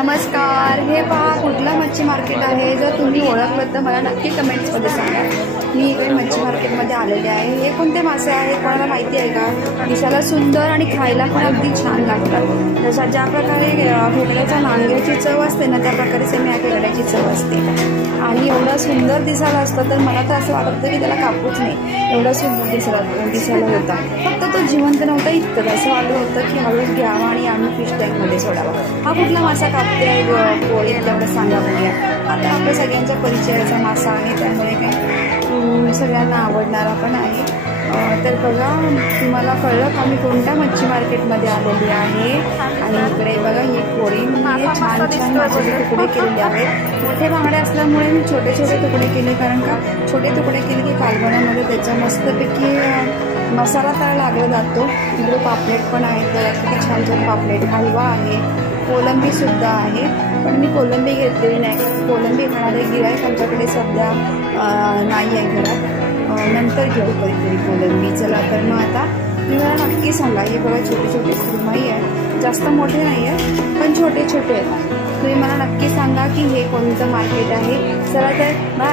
नमस्कार, हे पहा कुठला मच्छी मार्केट आहे। जर तुम्ही ओळखलं तर मला नक्की कमेंट्समध्ये सांगा। मी इकडे मच्छी मार्केटमध्ये आलेले आहे। हे कोणते मासे आहेत कोणाला माहिती आहे का? दिसायला सुंदर आणि खायला पण अगदी छान लागतात। जसा ज्या प्रकारे खेकड्याच्या नांग्याची चव असते ना, त्या प्रकारेच मी खेकड्याची चव असते। आणि एवढा सुंदर दिसायला असतं तर मला तर असं वाटतं की त्याला कापूच नाही, एवढा सुंदर दिसायला होता। फक्त तो जिवंत नव्हता इतकं, असं वाटत होतं की हळूच घ्यावा आणि आम्ही फिश टँकमध्ये सोडावा। हा कुठला मासा कापते पोळी तेवढं सांगा बघूया। आता आपल्या सगळ्यांच्या परिचयाचा मासा आहे, त्यामुळे काय सगळ्यांना आवडणारा पण आहे। तर बघा, तुम्हाला कळलं का मी कोणत्या मच्छी मार्केटमध्ये आलेली आहे। आणि इकडे बघा ही पोळी छान छान माशाचे तुकडे केलेले आहेत। मोठे बांगडे असल्यामुळे मी छोटे छोटे तुकडे केले, कारण का छोटे तुकडे केले की कालवणामध्ये त्याचा मस्तपैकी मसाला तळ लागला जातो। इकडे पापलेट पण आहेत, बघा किती छान छान पापलेट, हलवा आहे, कोलंबी सुद्धा आहे। पण मी कोलंबी घेतलेली नाही, कोलंबी खाणारे गिऱ्हाईक आमच्याकडे सध्या नाही आहे घरात, नंतर घेऊ कधीतरी कोलंबी। चला तर मग आता मी मला नक्की सांगा। हे बघा छोटे छोटे सुरमई आहे, जास्त मोठे नाही आहे पण छोटे छोटे आहेत। तुम्ही मला नक्की सांगा की हे कोणतं मार्केट आहे। चला तर बाय।